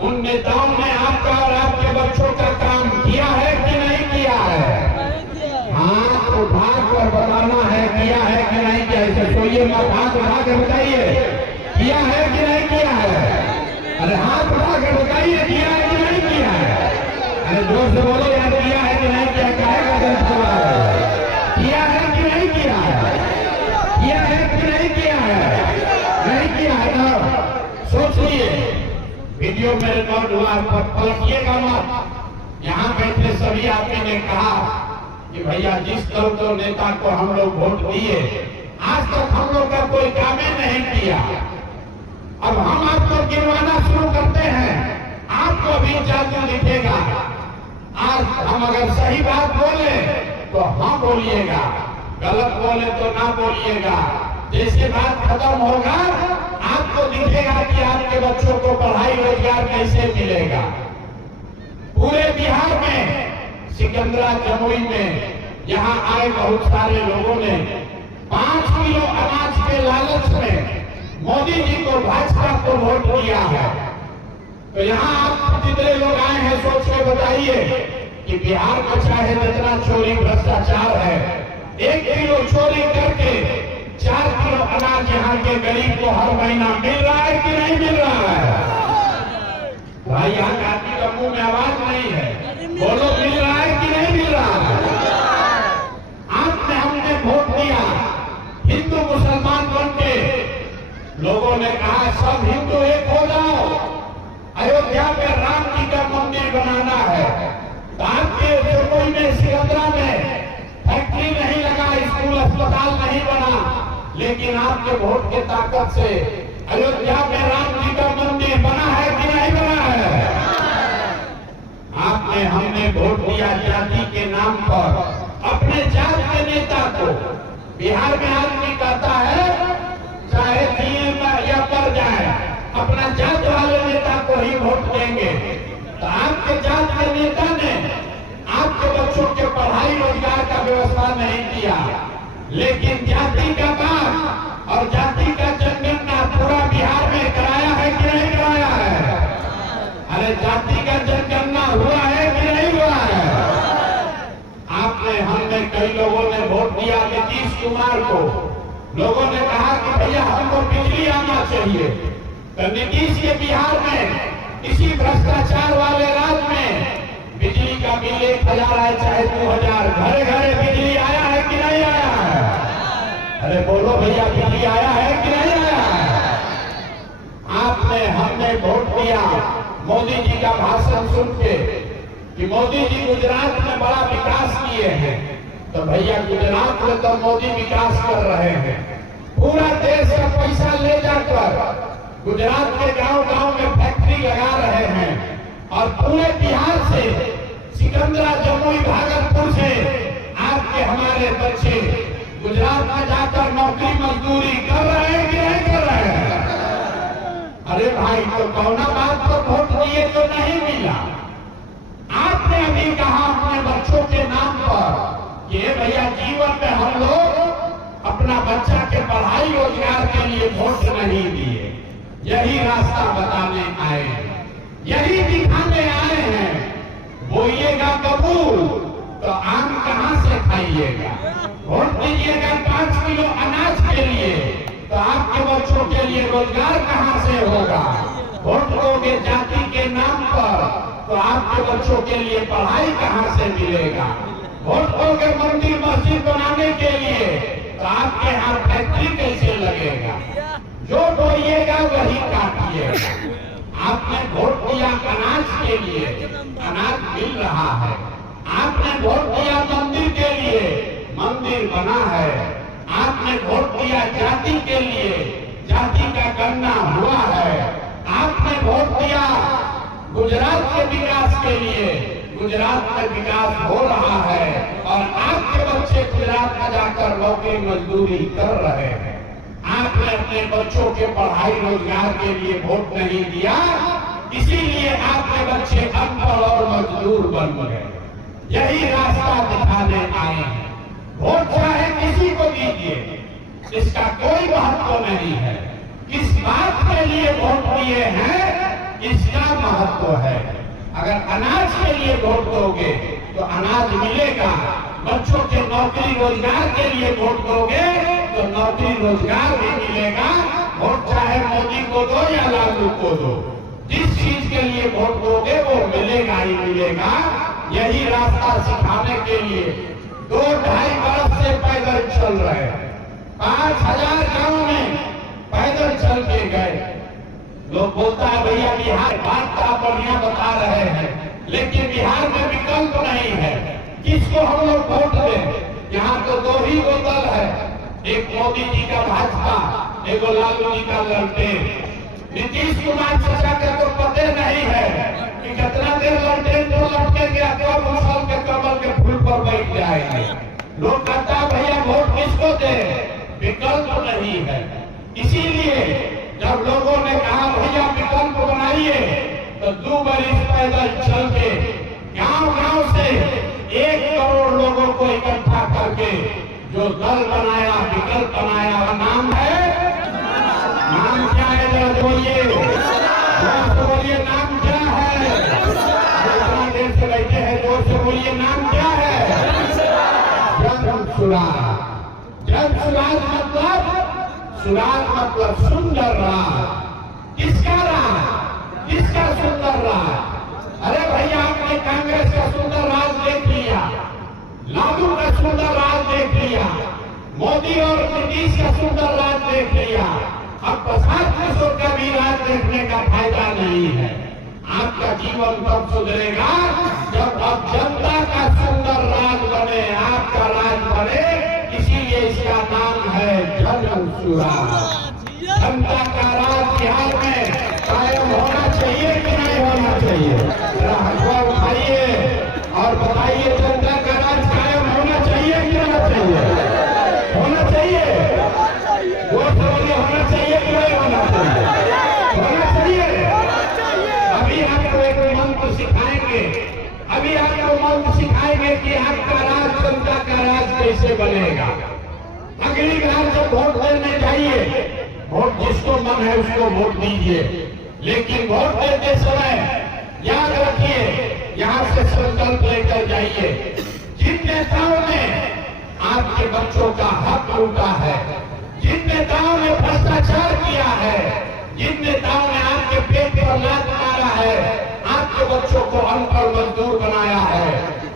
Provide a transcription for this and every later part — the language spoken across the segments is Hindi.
उन नेताओं ने आपका और आपके बच्चों का काम किया है कि नहीं किया है? हाथ उठा कर बताना है किया है कि नहीं किया। इसे सोइए मत, हाथ उठा के बताइए किया है कि नहीं किया है। अरे हाथ उठा के बताइए किया है कि नहीं किया है। अरे जोर से बोलो यार, किया है कि नहीं किया। कहेगा गलत सवाल है, किया है कि नहीं किया है, किया है कि नहीं किया है, नहीं किया है तो सोचिए। वीडियो में रिकॉर्ड हुआ, पलटिएगा मत। यहाँ बैठे सभी आदमी ने कहा कि भैया जिस दल नेता को हम लोग वोट दिए आज तक हम लोग का कोई काम ही नहीं किया। अब हम आपको गिनवाना शुरू करते हैं, आपको भी जादू दिखेगा। आज हम अगर सही बात बोले तो हाँ बोलिएगा, गलत बोले तो ना बोलिएगा। जैसे बात खत्म होगा आपको दिखेगा कि आपके बच्चों को पढ़ाई रोजगार कैसे मिलेगा। पूरे बिहार में सिकंदरा जमुई में यहाँ आए बहुत सारे लोगों ने 5 किलो अनाज के लालच में मोदी जी को भाजपा को वोट दिया है। तो यहाँ आप जितने लोग आए हैं सोच के बताइए कि बिहार में चाहे जितना चोरी भ्रष्टाचार है, 1 किलो चोरी करके 4 किलो अनाज यहाँ के गरीब को हर महीना मिल रहा है कि नहीं मिल रहा है? भाई यहाँ काटी का मुंह में आवाज नहीं है, बोलो मिल रहा है कि नहीं मिल रहा है? आपने हमने वोट दिया, हिंदू मुसलमान बन के लोगों ने कहा सब हिंदू एक हो जाओ, अयोध्या में राम जी का मंदिर बनाना है। तो आपके जमुई में सिकंदरा में फैक्ट्री नहीं लगा, स्कूल अस्पताल नहीं बना, लेकिन आपके वोट की ताकत से अयोध्या में राम जी का मंदिर बना है कि नहीं बना है? आपने हमने वोट दिया जाति के नाम पर, अपने जात के नेता को। बिहार में आदमी कहता है चाहे दिए या कर जाए अपना जात वाले नेता को ही वोट देंगे। तो आपके जात के नेता ने आपके बच्चों के पढ़ाई रोजगार का व्यवस्था नहीं किया, लेकिन जाति का बात और जाति का जनगणना पूरा बिहार में कराया है कि नहीं कराया है? अरे जाति का जनगणना हुआ है कि नहीं हुआ है? आपने हमने कई लोगों ने वोट दिया नीतीश कुमार को। लोगों ने कहा कि भैया हमको बिजली आना चाहिए। तो नीतीश के बिहार में इसी भ्रष्टाचार वाले राज्य में बिजली का बिल 1000 आए चाहे 2000, घरे घरे बिजली आया है कि नहीं आया है? अरे बोलो भैया बिजली आया है कि नहीं आया है? आपने हमने वोट दिया मोदी जी का भाषण सुन के कि मोदी जी गुजरात में बड़ा विकास किए हैं। तो भैया गुजरात में तो मोदी विकास कर रहे हैं, पूरा देश का पैसा ले जाकर गुजरात के गांव गांव में फैक्ट्री लगा रहे हैं और पूरे बिहार से सिकंदरा जमुई भागलपुर से आपके हमारे बच्चे गुजरात में जाकर नौकरी मजदूरी कर रहे हैं कि नहीं कर रहे हैं? अरे भाई तो कौना बात पर वोट दिए तो नहीं मिला। आपने अभी कहा अपने बच्चों के नाम पर कि भैया जीवन में हम लोग अपना बच्चा के पढ़ाई रोजगार के लिए वोट नहीं दिए। यही रास्ता बताने आए हैं, यही दिखाने आए हैं। बोइएगा कबूल तो आम कहां से खाइएगा? वोट दीजिएगा 5 किलो अनाज के लिए तो आपके बच्चों के लिए रोजगार कहां से होगा? वोट दोगे जाति के नाम पर तो आपके बच्चों के लिए पढ़ाई कहां से मिलेगा? वोट दोगे मंदिर मस्जिद बनाने के लिए तो आपके यहाँ फैक्ट्री कैसे लगेगा? जो बोइएगा वही काटिएगा। आपने वोट दिया अनाज के लिए, अनाज मिल रहा है। आपने वोट दिया मंदिर के लिए, मंदिर बना है। आपने वोट दिया जाति के लिए, जाति का गणना हुआ है। आपने वोट दिया गुजरात के विकास के लिए, गुजरात में विकास हो रहा है और आपके बच्चे गुजरात में जाकर नौकरी मजदूरी कर रहे हैं। आपने अपने बच्चों के पढ़ाई रोजगार के लिए वोट नहीं दिया, इसीलिए आपके बच्चे अनपढ़ और मजदूर बन गए। यही रास्ता दिखाने आए हैं। वोट चाहे किसी को दीजिए, इसका कोई महत्व नहीं है। किस बात के लिए वोट दिए हैं इसका महत्व है। अगर अनाज के लिए वोट दोगे तो अनाज मिलेगा, बच्चों के नौकरी रोजगार के लिए वोट दोगे तो नौकरी रोजगार भी मिलेगा। वोट चाहे मोदी को दो या लालू को दो, जिस चीज के लिए वोट दोगे वो मिलेगा ही मिलेगा। यही रास्ता सिखाने के लिए 2-2.5 वर्ष से पैदल चल रहे, 5000 गांव में पैदल चल के गए। लोग बोलता है भैया बिहार बात तो आप बढ़िया बता रहे हैं, लेकिन बिहार में विकल्प नहीं है, किसको हम लोग वोट दें? यहाँ तो 2 ही दल है, एक मोदी जी का भाजपा, एक लालू जी का ललटेन। नीतीश कुमार चाचा के तो पते नहीं है कि कितना देर ललटेन तो लटकेंगे, कब मुसल के कमल के फूल पर बैठ जाएंगे। लोग कहता भैया वोट किसको दे, विकल्प नहीं है। इसीलिए जब लोगों ने कहा भैया विकल्प बनाइए, तो 2 बरिस पैदल चल के गांव-गांव से 1 करोड़ लोगों को इकट्ठा करके जो दल बनाया, विकल्प बनाया, नाम है, नाम क्या है? बोलिए, बोलिए नाम क्या है? इतना देर से बैठे हैं, जोर से बोलिए नाम क्या है? जन सुराज। जन सुराज मतलब सुंदर राज। किसका राज? किसका सुंदर राज? अरे भैया आपने कांग्रेस का सुंदर राज देख लिया, लालू का सुंदर राज देख लिया, मोदी और नीतीश का सुंदर राज देख लिया। अब 50 का भी राज देखने का फायदा नहीं है। आपका जीवन तब सुधरेगा जब अब जनता का सुंदर राज बने, आपका राज बने। इसीलिए इसका नाम है जन सुराज। जनता का राज बिहार में कायम होना चाहिए कि नहीं होना चाहिए? हाथ उठाइए और बताइए, जनता का राज कायम होना चाहिए कि होना चाहिए? होना चाहिए। वोट बोलिए, होना चाहिए कि नहीं होना चाहिए? होना चाहिए। अभी आपको एक मंत्र सिखाएंगे, अभी आपको मंत्र सिखाएंगे कि आपका राज, जनता का राज कैसे बनेगा। अगली बार जब वोट देने जाइए, वोट जिसको मन है उसको वोट दीजिए, लेकिन वोट देते समय याद रखिए, यहाँ से संकल्प लेकर जाइए, जिन नेताओं ने आपके बच्चों का हक लूटा है, जिन नेताओं ने भ्रष्टाचार किया है, जिन नेताओं ने आपके पेट पर लात मारा है, आपके बच्चों को अनपढ़ मजदूर बनाया है,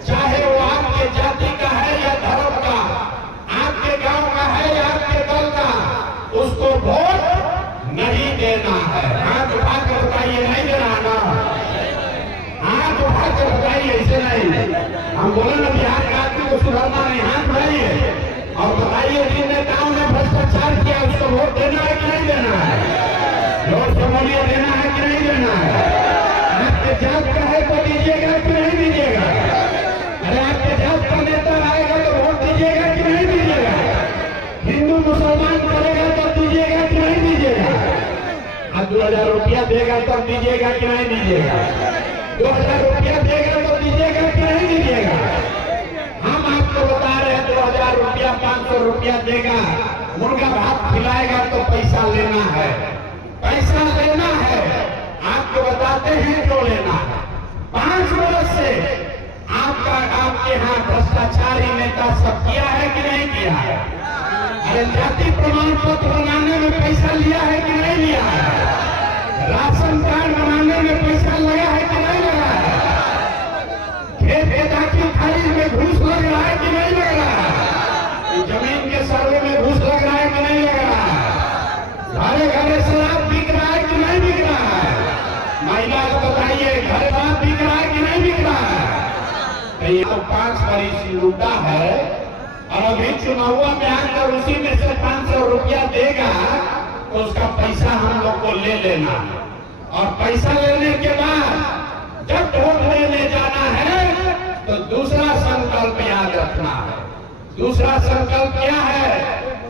चाहे वो आपके जाति का है या धर्म का, आपके गांव का है या आपके दल का, उसको वोट नहीं देना है। हाथ उठा कर बताइए, नहीं देना ना? हाथ उठा कर बताइए, ऐसे नहीं। हम बोले ना बिहार के आदमी को सुधारना नहीं, हाथ उठाइए और बताइए जिन नेताओं ने भ्रष्टाचार किया उसको वोट देना है कि नहीं देना है? जोर से बोलिए, देना है कि नहीं देना है? आपके जात का है तो दीजिएगा कि नहीं दीजिएगा? अरे आपके जात का नेता आएगा तो वोट दीजिएगा कि नहीं दीजिएगा? हिंदू मुसलमान करेगा तो दीजिएगा कि नहीं दीजिएगा? आज 2000 रुपया देगा तो दीजिएगा कि नहीं दीजिएगा? 2000 रुपया देगा तो दीजिएगा कि नहीं दीजिएगा? हम आपको बता रहे हैं 2000 रुपया, 500 रुपया देगा, मुर्गा भात खिलाएगा तो पैसा लेना है, पैसा लेना है। आपको बताते हैं जो लेना है। 5 वर्ष से आपके यहाँ भ्रष्टाचारी नेता सब किया है कि नहीं किया है? अरे जाति प्रमाण पत्र बनाने में पैसा लिया है कि नहीं लिया है? राशन कार्ड बनाने में पैसा लगा है कि नहीं लगा है? खेत दाखिल खारिज में घूस लग रहा है कि नहीं लग रहा है? जमीन के सर्वे में घूस लग रहा है कि नहीं लग रहा है? घरे घरे शराब बिक रहा है कि नहीं बिक रहा है? महिला को बताइए, घर बात बिक रहा है कि नहीं बिक रहा है? तो ये तो 5 बरिस लूटा है और अभी चुनाव में आकर उसी में से 500 रुपया देगा तो उसका पैसा हम लोग को ले लेना है। और पैसा लेने के बाद जब वोट देने जाना है तो दूसरा संकल्प याद रखना है। दूसरा संकल्प क्या है?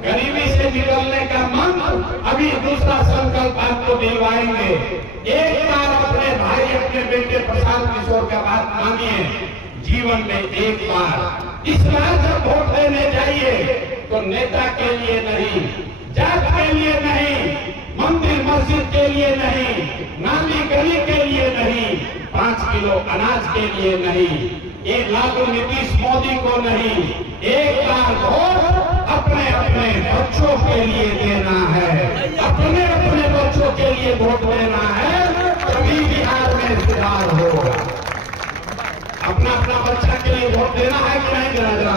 गरीबी से निकलने का मंत्र। अभी दूसरा संकल्प आपको दिलवाएंगे। एक बार अपने भाई, अपने बेटे प्रशांत किशोर का बात मानिए, जीवन में एक बार। इस बार जब वोट देने जाइए तो नेता के लिए नहीं, जात के लिए नहीं, मंदिर मस्जिद मस्जिद के लिए नहीं, नाली गली के लिए नहीं, 5 किलो अनाज के लिए नहीं, एक लालू नीतीश मोदी को नहीं, एक बार वोट अपने अपने बच्चों के लिए देना है, अपने अपने बच्चों के लिए वोट देना है, तभी बिहार में सुधार होगा। अपना अपना बच्चा के लिए वोट देना है कि नहीं देना? जरा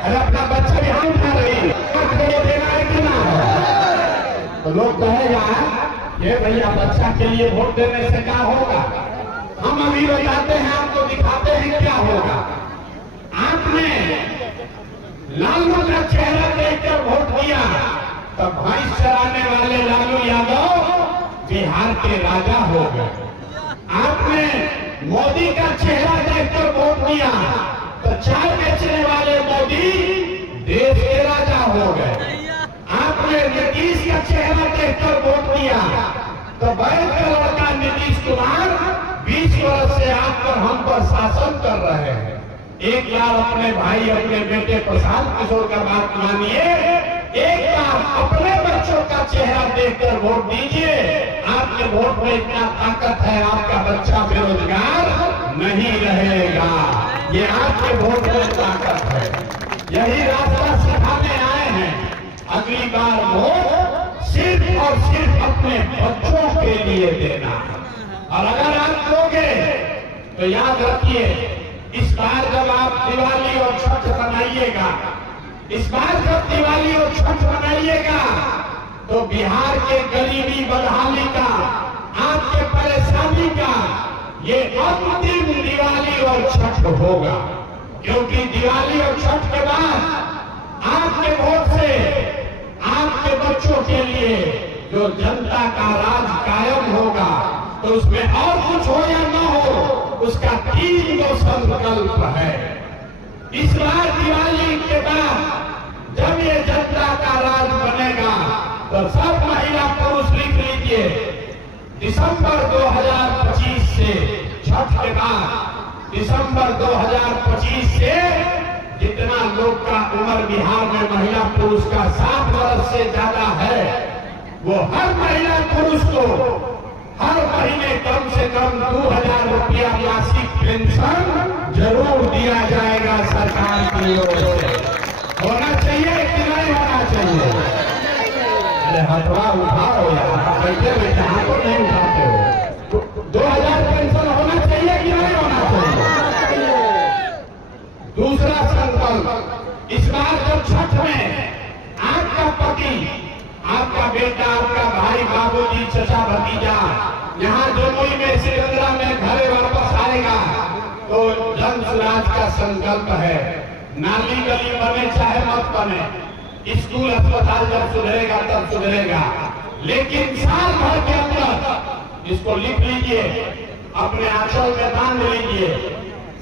अरे अपना बच्चा भी हम उठा रही देना है कि ना? तो लोग कहेगा ये भैया बच्चा के लिए वोट देने से क्या होगा? हम अभी बताते हैं, आपको दिखाते हैं क्या होगा। आपने लालू का चेहरा देखकर वोट दिया, तब भैंस चराने वाले लालू यादव बिहार के राजा हो गए। आपने मोदी का चेहरा देखकर वोट दिया, तो चाय बेचने वाले मोदी देश के राजा हो गए। आपने नीतीश का चेहरा देखकर वोट दिया, तो बैंक का लड़का नीतीश कुमार 20 वर्ष से आप पर हम पर शासन कर रहे हैं। एक बार अपने भाई अपने बेटे प्रशांत किशोर का बात मानिए, एक बार अपने बच्चों का चेहरा देखकर वोट दीजिए। आपके वोट में इतना ताकत है, आपका बच्चा बेरोजगार नहीं रहेगा। ये आपके वोट में ताकत है, यही रास्ता सिखाने आए हैं। अगली बार वोट सिर्फ और सिर्फ अपने बच्चों के लिए देना। और अगर आप दोगे तो याद रखिए, इस बार जब आप दिवाली और छठ मनाइएगा, इस बार जब दिवाली और छठ मनाइएगा, तो बिहार के गरीबी बदहाली का, आपके परेशानी का ये अंतिम दिवाली और छठ होगा। क्योंकि दिवाली और छठ के बाद आपके वोट से आपके बच्चों के लिए जो जनता का राज कायम होगा, तो उसमें और कुछ हो या न हो, उसका 3 गो संकल्प है। इस बार दिवाली के बाद जब ये जनता का राज बनेगा, तो सब महिला पुरुष लिख लीजिए, दिसंबर 2025 से, छठ के बाद दिसंबर 2025 से जितना लोग का उम्र बिहार में महिला पुरुष का 60 वर्ष से ज्यादा है, वो हर महिला पुरुष को हर महीने कम से कम 2000 रुपया मासिक पेंशन जरूर दिया जाएगा सरकार की ओर से। होना चाहिए कि नहीं होना चाहिए? अरे हथवा उठाओ यार, बैठे बैठे हाथों नहीं उठाते हो। 2000 पेंशन होना चाहिए कि नहीं होना चाहिए? दूसरा संकल्प, इस बार जब छठ में आपका पति, आपका बेटा, आपका भाई, बाबूजी, चचा, भतीजा यहाँ जमुई में, सिकंदरा में घरे वापस आएगा, तो जन स्वराज का संकल्प है, नाली गली बने चाहे मत बने, स्कूल अस्पताल जब सुधरेगा तब सुधरेगा, लेकिन साल भर के अंदर, इसको लिख लीजिए, अपने आंचल में बांध लीजिए,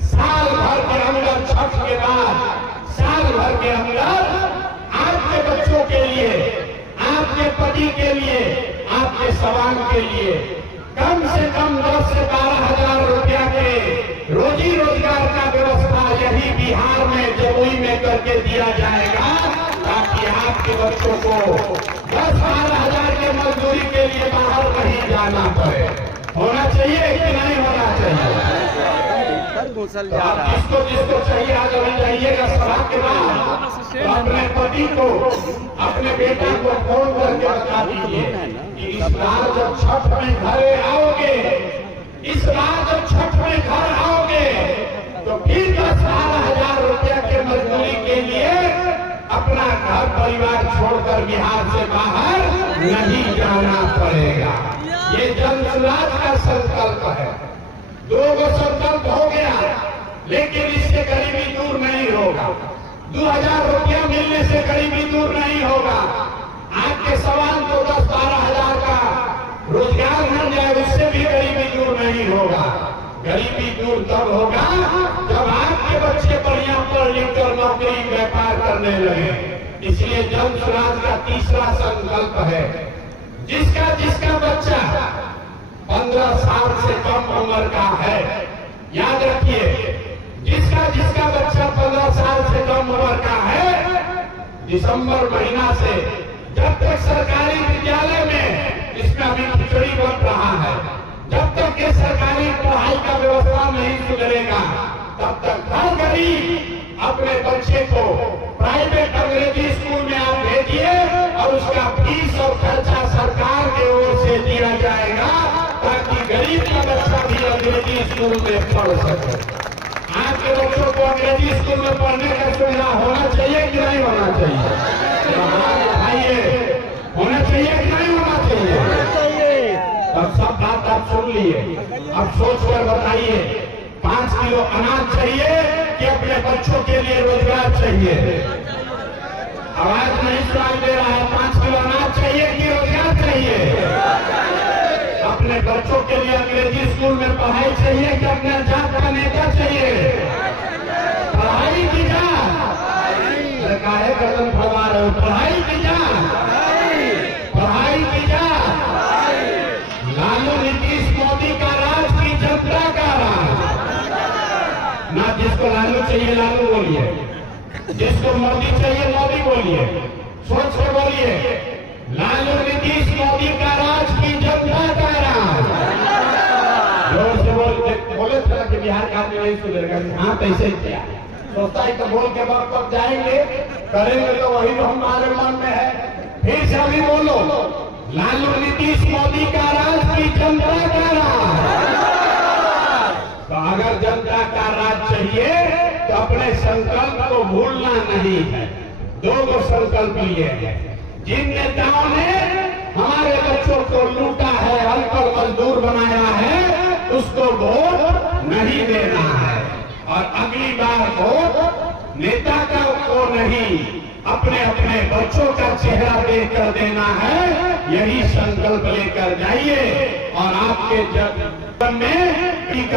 साल भर के अंदर, छठ के बाद साल भर के अंदर आपके बच्चों के लिए, आपके पति के लिए, आपके सवाल के लिए कम से कम 10 से 12 हजार रुपया के रोजी रोजगार का व्यवस्था यही बिहार में जमुई में करके दिया जाएगा, ताकि आपके बच्चों को 10-12 हजार के मजदूरी के लिए बाहर नहीं जाना पड़े। होना चाहिए कि नहीं होना चाहिए? तो आप जिसको जिसको चाहिए आज अभी जाइएगा सभा के बाद, तो अपने पति को, अपने बेटा को फोन करके बता दीजिए कि इस बार जब छठ में घरे आओगे, इस बार जब छठ में घर आओगे, तो फिर 10-12 हजार रुपया के मजदूरी के लिए अपना घर परिवार छोड़कर बिहार से बाहर नहीं जाना पड़ेगा। ये जन स्वराज का संकल्प है। 2 संकल्प हो गया, लेकिन इससे गरीबी दूर नहीं होगा। 2000 रुपया मिलने से गरीबी दूर नहीं होगा। आपके सवाल को 10-12 हजार का रोजगार मिल जाए, उससे भी गरीबी दूर नहीं होगा। गरीबी दूर तब होगा जब आपके बच्चे बढ़िया पढ़ लिख कर नौकरी व्यापार करने लगे। इसलिए जन स्वराज का तीसरा संकल्प है, जिसका जिसका बच्चा 15 साल से कम उम्र का है, याद रखिए, जिसका जिसका बच्चा 15 साल से कम उम्र का है, दिसंबर महीना से जब तक सरकारी विद्यालय में इसमें अभी खिचड़ी बन रहा है। जब तक ये सरकारी पढ़ाई का व्यवस्था नहीं सुधरेगा तब तक हर गरीब अपने बच्चे को प्राइवेट अंग्रेजी स्कूल में आप भेजिए और उसका फीस और खर्चा सरकार की ओर से दिया जाएगा ताकि गरीब का बच्चा भी अंग्रेजी स्कूल में पढ़ सके। आपके बच्चों को अंग्रेजी स्कूल में पढ़ने का सुविधा होना चाहिए कि नहीं होना चाहिए? बताइए, होना चाहिए कि नहीं होना चाहिए? तब सब बात आप सुन लिए, अब सोच कर बताइए 5 किलो अनाज चाहिए कि अपने बच्चों के लिए रोजगार चाहिए? आवाज नहीं सुनाई दे रहा है। 5 किलो अनाज चाहिए कि रोजगार चाहिए? अपने बच्चों के लिए अंग्रेजी स्कूल में पढ़ाई चाहिए कि अपने जात का नेता चाहिए? पढ़ाई की जात, काहे कदम फरमा रहे हो? पढ़ाई की जात, पढ़ाई की जात। लालू नीतीश मोदी का राज की जनता का राज। ना जिसको लालू चाहिए लालू बोलिए, जिसको मोदी चाहिए मोदी बोलिए। सोच के बोलिए, लालू नीतीश मोदी का राज की जनता का राज। जोर से बोले थे कि बिहार का आदमी नहीं सुधरेगा। हाँ कैसे किया सोचता है तो बोल के वक्त जाएंगे करेंगे तो वही तो हमारे मन में है। फिर से अभी बोलो, लालू नीतीश मोदी का राज की जनता का राज। तो अगर जनता का राज चाहिए तो अपने संकल्प को भूलना नहीं है। 2 संकल्प लिए हैं। जिन नेताओं ने हमारे बच्चों को लूटा है, अनपढ़ मजदूर बनाया है, उसको वोट नहीं देना है। और अगली बार वोट नेता का को नहीं, अपने अपने बच्चों का चेहरा देखकर देना है। यही संकल्प लेकर जाइए और आपके जीवन में ठीक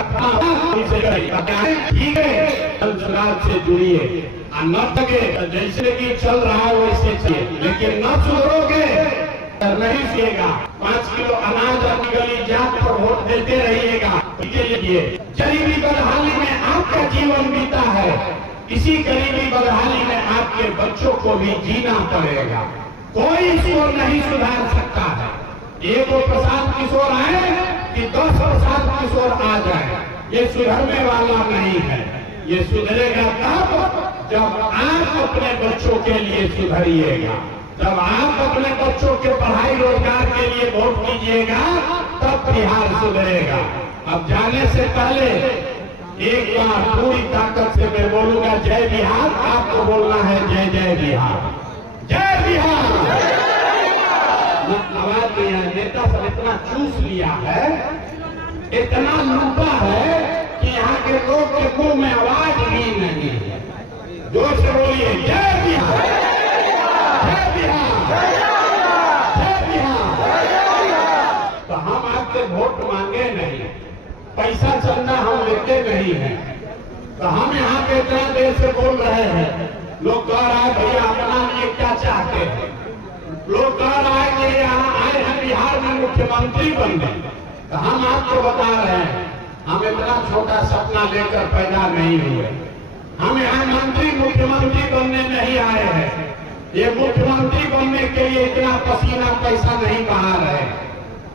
है से जुड़िए। न सके जैसे कि चल रहा है वैसे चाहिए, लेकिन न सुधरोगे नहीं सीएगा। 5 किलो अनाज अपनी गली जात पर वोट देते रहिएगा। गरीबी बदहाली में आपका जीवन बीता है, इसी गरीबी बदहाली में आपके बच्चों को भी जीना पड़ेगा। कोई इसको नहीं सुधार सकता है। एक वो प्रशांत किशोर आए कि 10 प्रशांत किशोर आ जाए, ये सुधरने वाला नहीं है। ये सुधरेगा तब जब आप अपने बच्चों के लिए सुधरिएगा, जब आप अपने बच्चों के पढ़ाई रोजगार के लिए वोट कीजिएगा, तब बिहार सुधरेगा। अब जाने से पहले एक बार पूरी ताकत से मैं बोलूंगा जय बिहार। आपको बोलना है जय जय बिहार, जय बिहार। आवाज नहीं है। नेता सब इतना चूस लिया है, इतना लूटा है कि यहाँ के लोग के मुंह में आवाज भी नहीं है। जोर से बोलिए जय बिहार, जय बिहार, जय बिहार। तो हम आपसे वोट मांगे नहीं, पैसा चंदा हम लेते नहीं है। तो हम यहाँ पे इतना देर से बोल रहे हैं, लोग कह रहा है भैया अपना लिए क्या चाहते हैं। लोग कह रहा है कि यहाँ आए हैं बिहार में मुख्यमंत्री बनने। तो हम आपको बता रहे हैं, हम इतना छोटा सपना लेकर पैदा नहीं हुए। हम यहाँ मंत्री मुख्यमंत्री बनने नहीं आए हैं। ये मुख्यमंत्री बनने के लिए इतना पसीना पैसा नहीं बहा रहे।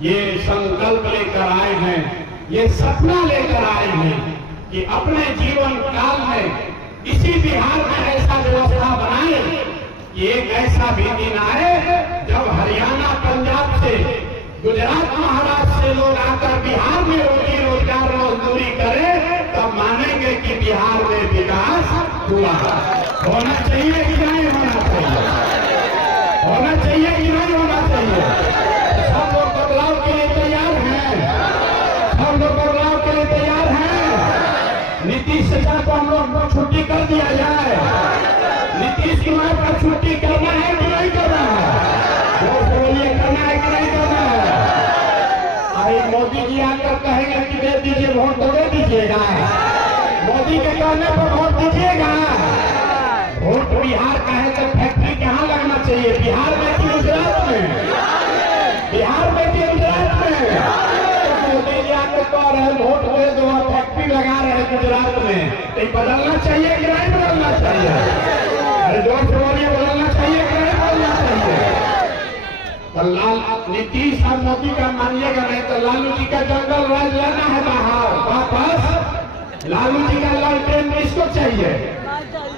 ये संकल्प लेकर आए हैं, ये सपना लेकर आए हैं कि अपने जीवन काल में इसी बिहार में ऐसा व्यवस्था बनाए कि एक ऐसा भी दिन आए जब हरियाणा, पंजाब से, गुजरात, महाराष्ट्र से लोग आकर बिहार में रोजी रोजगार मजदूरी करें, तब मानेंगे कि बिहार में विकास हुआ। होना चाहिए कि नहीं होना चाहिए? होना चाहिए कि नहीं होना चाहिए? सब लोग बदलाव के लिए तैयार हैं, सब लोग बदलाव के लिए तैयार हैं। नीतीश चाचा को हम लोग छुट्टी कर दिया जाए। नीतीश कुमार का छुट्टी करना है कि नहीं करना है? बोलिए करना है कि नहीं करना है? अरे मोदी जी आकर कहेंगे कि दे दीजिए वोट, तो दे दीजिएगा। मोदी के कहने पर वोट दीजिएगा। वोट बिहार का है तो फैक्ट्री कहाँ लगना चाहिए? बिहार में कि गुजरात में? बिहार में कि गुजरात में? मोदी जी आकर कह रहे वोट दे दो, फैक्ट्री लगा रहे गुजरात में, तो बदलना चाहिए कि नहीं बदलना चाहिए? अरे जोर से बोलिए, बदलना चाहिए कि नहीं बदलना चाहिए? तो लाल नीतीश और मोदी का मानिएगा नहीं तो लालू जी का जंगल राज लेना है बाहर वापस। लालू जी का लालटेन किसको चाहिए?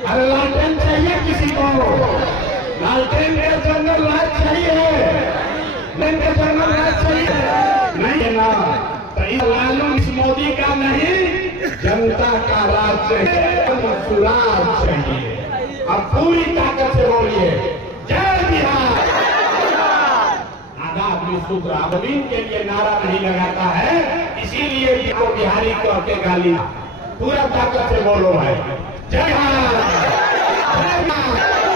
अरे लालटेन चाहिए किसी को? लालटेन का जंगल राज चाहिए? लालटेन का जंगल राज चाहिए नहीं है ना? तो इस लालू इस मोदी का नहीं, जनता का राज चाहिए, सुराज चाहिए। अब पूरी ताकत से बोलिए जय बिहार। आधा आदमी सूत्र अमीन के लिए नारा नहीं लगाता है, इसीलिए इसको बिहारी कह के गाली। पूरा ताकत से बोलो भाई जय बिहार, जय बिहार।